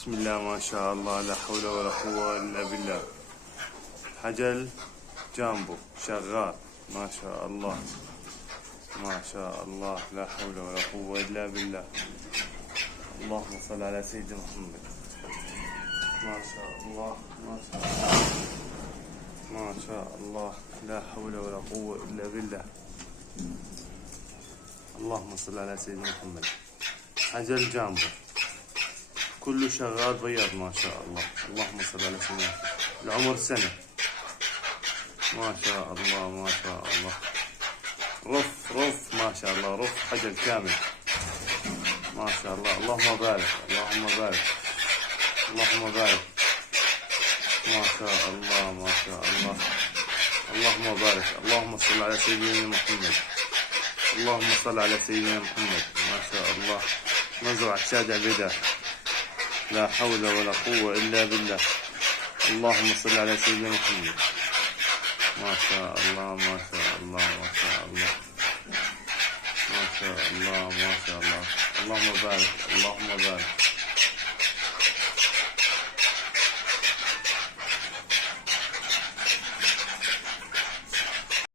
بسم الله ما شاء الله لا حول ولا قوة إلا بالله. حجل جامبو شغال ما شاء الله ما شاء الله لا حول ولا قوة إلا بالله. اللهم صل على سيدنا محمد. ما شاء الله ما شاء الله ما شاء الله لا حول ولا قوة إلا بالله. اللهم صل على سيدنا محمد. حجل جامبو كله شغال بيض ما شاء الله. اللهم صل على سيدنا محمد. العمر سنة ما شاء الله ما شاء الله. رف ما شاء الله رف حجل كامل ما شاء الله. اللهم بارك اللهم بارك اللهم بارك ما شاء الله ما شاء الله. اللهم بارك. اللهم صل على سيدنا محمد. اللهم صل على سيدنا محمد. ما شاء الله. مزرعة شادع بدا لا حول ولا قوة إلا بالله. اللهم صل على سيدنا محمد. ما شاء الله ما شاء الله ما شاء الله ما شاء الله ما شاء الله. اللهم بارك اللهم بارك.